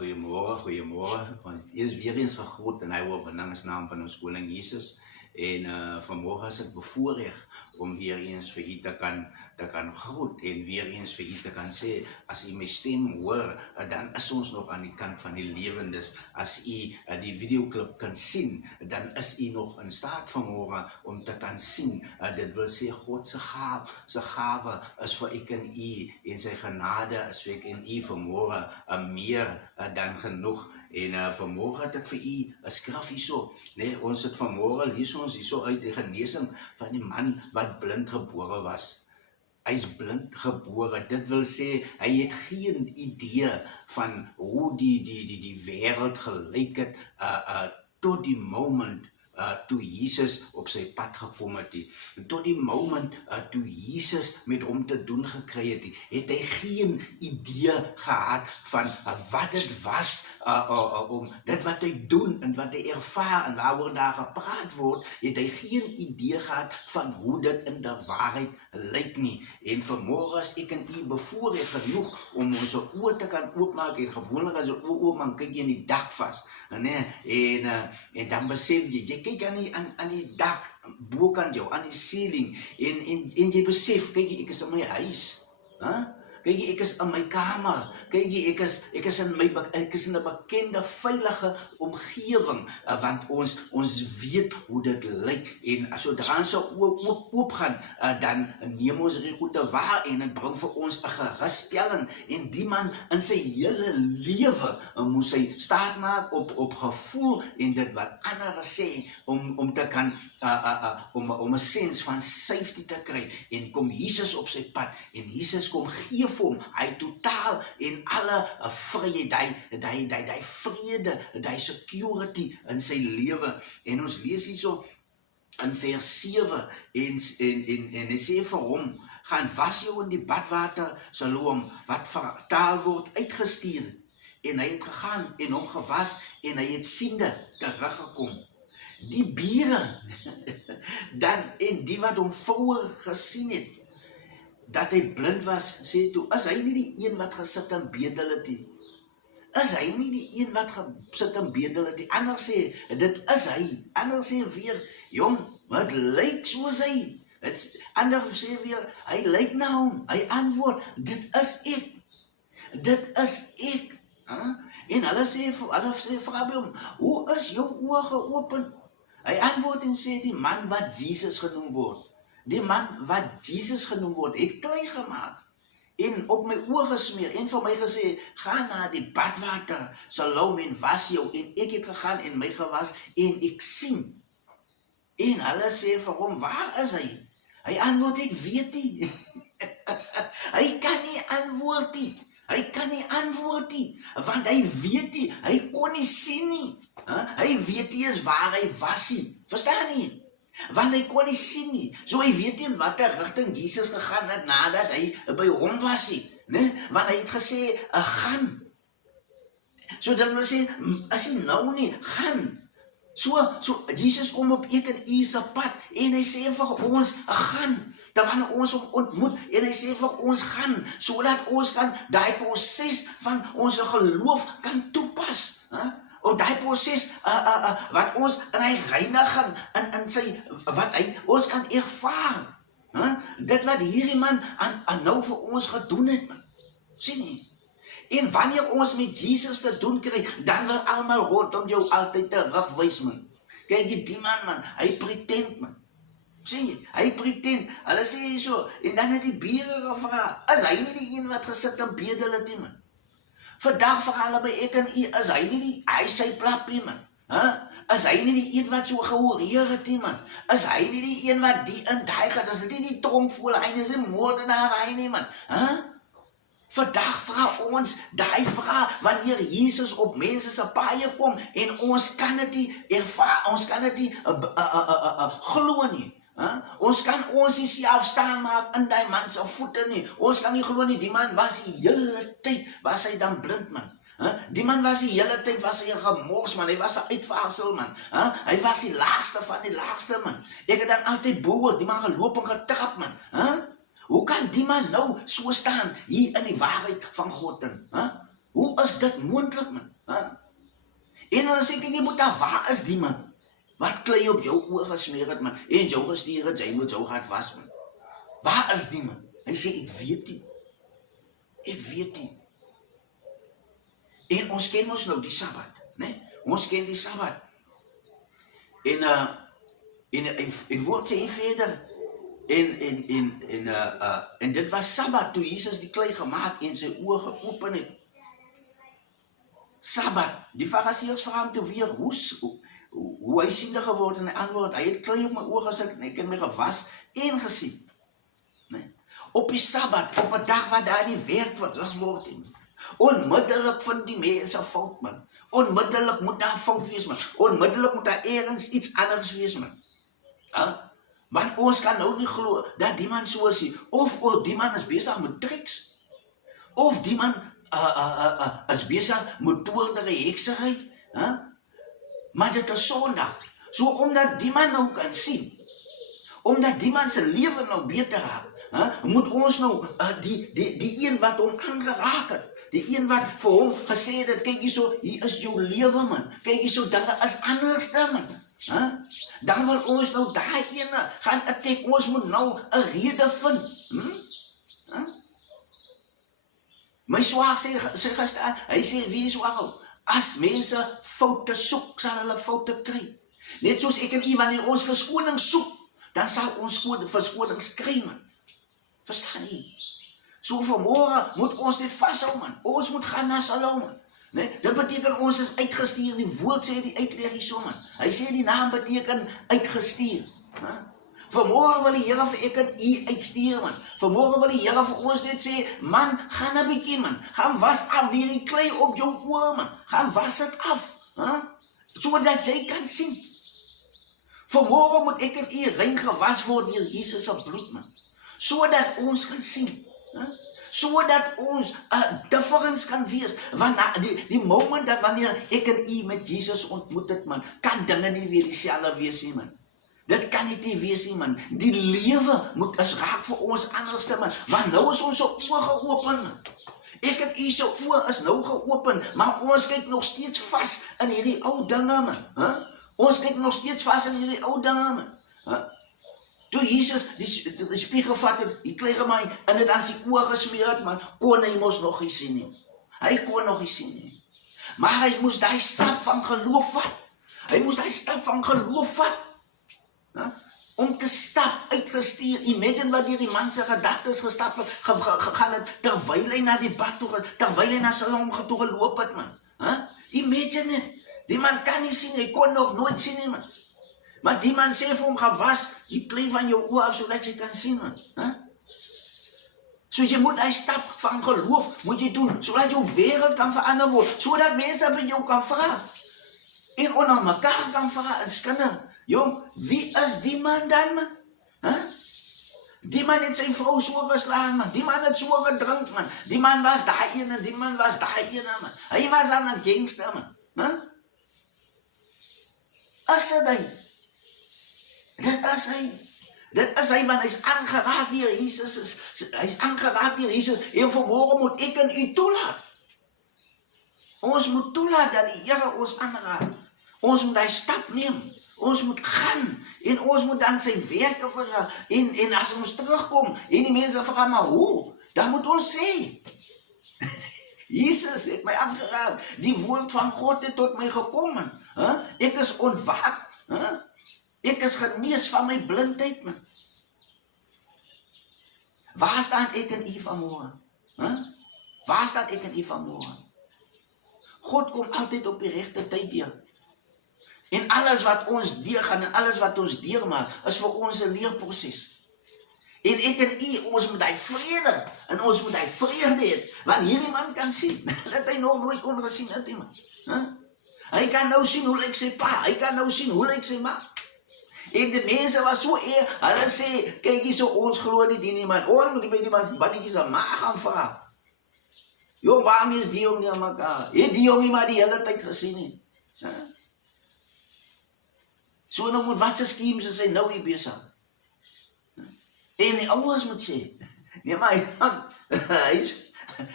Goeiemôre. Ons is weer eens gegroet in die oorwinningsnaam van ons koning Jesus. En vanmorgen is het bevoorrecht om weer eens vir u te kan groet en weer eens vir u te kan sê, as u my stem hoor, dan is ons nog aan die kant van die lewendes. As u die videoclip kan sien, dan is u nog in staat vanmorgen om te kan sien. Dit wil sê, God se gave is vir ek en u, en sy genade is vir ek en u vanmorgen meer dan genoeg. En vanmorgen het ek vir u 'n skrif hierso. Nee, ons het vanmorgen lees ons hierso uit die genesing van die man wat blind gebore was. Hy is blind gebore. Dit wil sê, hy het geen idee van hoe die wêreld gelyk het tot die moment toe Jesus op sy pad gekom het. Tot die moment toe Jesus met hom te doen gekry het hy geen idee gehad van wat dit was, om dit wat hy doen en wat hy ervaar en waaroor daar gepraat word, het hy geen idee gehad van hoe dit in die waarheid lyk nie. En vanmorgen is ek en u bevoorrecht genoeg om ons oor te kan oopmaak, en gewoonlik as jy oopmaak, kyk jy in die dak vast, en dan besef jy kyk aan die dak, bokant jou, aan die ceiling, en jy besef, kyk jy, ek is in my huis, kyk jy, ek is in my kamer, kyk jy, ek is in 'n bekende, veilige omgewing, want ons weet hoe dit lyk, en sodra ons oop gaan, dan neem ons die goede waar, en het bring vir ons 'n geruststelling, en die man in sy hele lewe, moes hy staat maak op gevoel, en dit wat ander sê, om te kan, om 'n sens van safety te kry, en kom Jesus op sy pad, en Jesus kom gee vir hom, hy totaal en alle vryheid, die vrede, die security in sy lewe. En ons lees hierso in vers 7, en hy sê vir hom, gaan was jou in die badwater Siloam, wat vertaal word uitgestuur. En hy het gegaan en hom gewas, en hy het siende teruggekom. Die bure, dan, en die wat hom vroeër gesien het, dat hy blind was, sê toe, is hy nie die een wat gesit en bedel het nie? Is hy nie die een wat gesit en bedel het nie? Ander sê, dit is hy. Ander sê weer, jong, wat lyk soos hy? Ander sê weer, hy lyk na hom. Hy antwoord, dit is ek. Dit is ek. En hulle sê vra by hom, hoe is jou oë geopen? Hy antwoord en sê, die man wat Jesus genoem word. Die man wat Jesus genoem word, het klei gemaak en op my oë gesmeer en vir my gesê, ga na die badwater Siloam en was jou, en ek het gegaan en my gewas en ek sien. En hulle sê vir hom, waar is hy? Hy antwoord, ek weet nie. Hy kan nie antwoord nie. Hy kan nie antwoord nie, want hy weet nie, hy kon nie sien nie. Hy weet nie eens waar hy was nie. Verstaan nie? Want hy kon nie sien nie. So hy weet nie in watter rigting Jesus gegaan het nadat hy by hom was nie. Want hy het gesê, gaan. So dan wil sê, as hy nou nie, gaan. So Jesus kom op ek en u se pad, en hy sê vir ons, gaan. Dan wanneer ons hom ontmoet, en hy sê vir ons gaan, sodat ons kan die proses van ons geloof kan toepas. Of die proses wat ons in hy reiniging, in sy, wat ons kan ervaar. Dit wat hierdie man nou vir ons gedoen het, man. Sien nie? En wanneer ons met Jesus te doen kry, dan wil almal rondom jou altyd terugwys, man. Kyk die man, hy pretend, man. Sien jy? Hy pretend, hulle sê so, en dan het die bure gevra, is hy nie die een wat gesit en bedel het, man? Vandag vra hulle by ek en u, is hy nie die, hy sy plapie, man? Is hy nie die een wat so gehoreer het, man? Is hy nie die een wat die in die gaat, is dit nie die tronkvoel, hy is die moordenaar, hy nie, man? Vandag vra ons die vraag, wanneer Jesus op mense se paaie kom, en ons kan dit nie ervaar, ons kan dit nie glo nie. Ons kan ons nie self staan maak in die man se voete nie. Ons kan nie glo nie, die man was die hele tyd, was hy dan blind, man. Die man was die hele tyd, was hy 'n gemors, man. Hy was 'n uitvaarsel, man. Hy was die laagste van die laagste, man. Ek het dan altyd boer, die man geloop en getrap, man. Hoe kan die man nou so staan hier in die waarheid van God in? Hoe is dit moontlik, man? En hulle sê, kyk, jy moet daar, waar is die man? Wat klei op jou oor gesmeer het, man? En jou gestuur het, jy moet jou gaat was, man. Waar is die man? Hy sê, ek weet nie. Ek weet nie. En ons ken ons nou die Sabbat, né? Ons ken die Sabbat. En woord sê verder, en dit was Sabbat, toe Jesus die klei gemaak en sy oë geopen het. Sabbat, die Fariseërs vra hom toe weer, hoe hy siende geword, en hy antwoord, hy het klei op my oë gesit, en ek het my gewas en gesien. Nee. Op die Sabbat, op 'n dag waar daar die werk verrig word, onmiddellik vind die mense fout, man. Onmiddellik moet daar fout wees, man. Onmiddellik moet daar ergens iets anders wees, man. Want ons kan nou nie glo dat die man so is, of die man is besig met triks, of die man is besig met toornige hekserheid, maar dit is Sondag. So omdat die man nou kan sien, omdat die man se lewe nou beter raak, moet ons nou die een wat hom aangeraak het, die een wat vir hom gesê het, kyk hierso, hier is jou lewe, man. Kyk hierso, dinge is anders, man. Dan wil ons nou daai ene gaan attack, ons moet nou 'n rede vind. My swaar sê gister, hy sê, wie is swaar? As mense foute soek, sal hulle foute kry. Net soos ek en u, wanneer ons verskoning soek, dan sal ons verskonings kry, man. Verstaan jy? So vanmôre moet ons dit vashou, man. Ons moet gaan na Salom, man. Nee, dit beteken ons is uitgestuur. Die woord sê die uitleg hierso, man. Hy sê die naam beteken uitgestuur. Vanmôre wil die Here vir ek en u uitstuur, man. Vanmôre wil die Here vir ons net sê, man, gaan 'n bietjie, man. Gaan was af weer die klei op jou oë, man. Gaan was dit af, sodat jy kan sien. Vanmôre moet ek en u rein gewas word deur Jesus se bloed, man. Sodat ons kan sien, sodat ons 'n difference kan wees. Want die moment dat wanneer ek en u met Jesus ontmoet het, man, kan dinge nie weer dieselfde wees nie, man. Dit kan nie wees nie, man. Die lewe is raak vir ons anderste, man. Want nou is ons oë geopen, man. Ek en u se oë is nou geopen, maar ons kyk nog steeds vas in hierdie ou dinge, man. Ons kyk nog steeds vas in hierdie ou dinge, man. Toe Jesus die spiegel vat het, die klei gemaak en dit aan sy oë gesmeer het, man, kon hy mos nog nie sien nie. Hy kon nog nie sien nie. Maar hy moes daai stap van geloof vat. Hy moes daai stap van geloof vat. Om te stap, uitgestuur. Imagine wat die man se gedagtes gestap het, gegaan het, terwyl hy na die bad toe, terwyl hy na Salom toe geloop het, man. Imagine it. Die man kan nie sien, hy kon nog nooit sien nie, man. Maar die man sê vir hom, gaan was, die klei van jou oë af, sodat jy kan sien, man. So jy moet hy stap van geloof, moet jy doen, sodat jou wêreld kan verander word, sodat mense by jou kan vra, en onder mekaar kan vra, en skinder, jong, wie is die man dan, man? Die man het sy vrou so geslaan, man. Die man het so gedrink, man. Die man was daai ene, die man was daai ene, man. Hy was aan 'n gangster, man. Is dit hy? Dit is hy. Dit is hy, want hy is aangeraak deur Jesus. Hy is aangeraak deur Jesus. En vanmôre moet ek en u toelaat. Ons moet toelaat dat die Here ons aanraak. Ons moet hy stap neem. Ons moet gaan. En ons moet dan sy werke verrig. En as ons terugkom, en die mense vra, maar hoe? Dan moet ons sê, Jesus het my aangeraak. Die woord van God het tot my gekom. Ek is ontwaak. Ek is genees van my blindheid, man. Waar staan ek en u vanmôre? Waar staan ek en u vanmôre? God kom altyd op die regte tyd deur. En alles wat ons deurgaan en alles wat ons deurmaak, is vir ons 'n leerproses. En ek en u, ons moet hy vrede, en ons moet hy vreugde hê, want hierdie man kan sien, dat hy nog nooit kon gesien het, man. Hy kan nou sien hoe lyk sy pa, hy kan nou sien hoe lyk sy ma. En die mense was so hulle sê, kyk hierso, ons glo nie die nie, man, ons moet by die mannetjies aan ma gaan vra. Jong, waarom is die jong nie aan mekaar? Het die jong nie maar die hele tyd gesien nie? So nou moet wat se schemes is hy nou hier besig? En die ouers moet sê, nee maar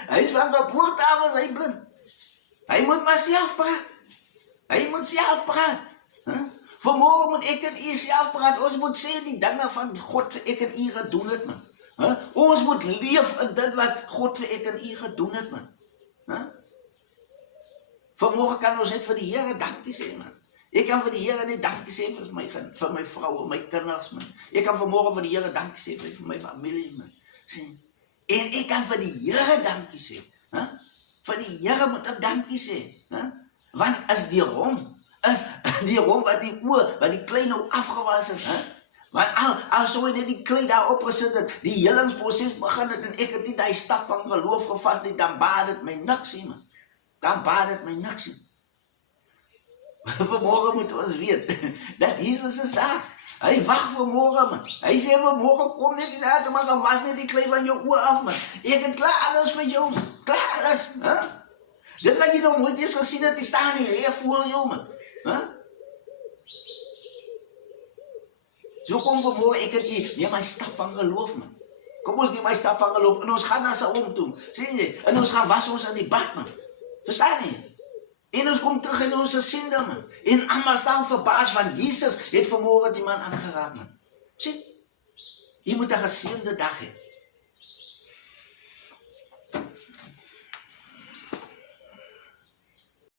Hy is van geboorte af as hy blind. Hy moet maar self praat. Hy moet self praat. Vanmorgen moet ek en u self praat. Ons moet sê die dinge van God vir ek en u gedoen het, man. Ons moet leef in dit wat God vir ek en u gedoen het, man. Vanmorgen kan ons net vir die Here dankie sê, man. Ek kan vir die Here net dankie sê vir my vrou en my kinders, man. Ek kan vanmorgen vir die Here dankie sê vir my familie, man. Sien? En ek kan vir die Here dankie sê. Vir die Here moet ek dankie sê. Want is die hom wat die oor, wat die klei nou afgewas is. Want al so net die klei daar opgesit het, die helingsproses begin het, en ek het nie die stap van geloof gevat nie, dan baat het my niks nie, man. Dan baat het my niks nie. Vanmorgen moet ons weet, dat Jesus is daar. Hy wacht vanmorgen, man. Hy sê vanmorgen, kom net daar te maken, was net die klei van jou oor af, man. Ek het klaar alles vir jou, man. Klaar alles. Dit wat jy nog nooit eens gesien het, die staan hier voor jou, man. So kom vanmorgen, ek het hier, neem my stap van geloof, man. Kom ons neem my stap van geloof, en ons gaan na sy oom toe. Sien jy? En ons gaan was ons in die bad, man. Verstaan jy? En ons kom terug in ons siende, man. En allemaal staan verbaas, want Jesus het vanmorgen die man aangeraak, man. Sien? Jy moet een geseënde dag hê.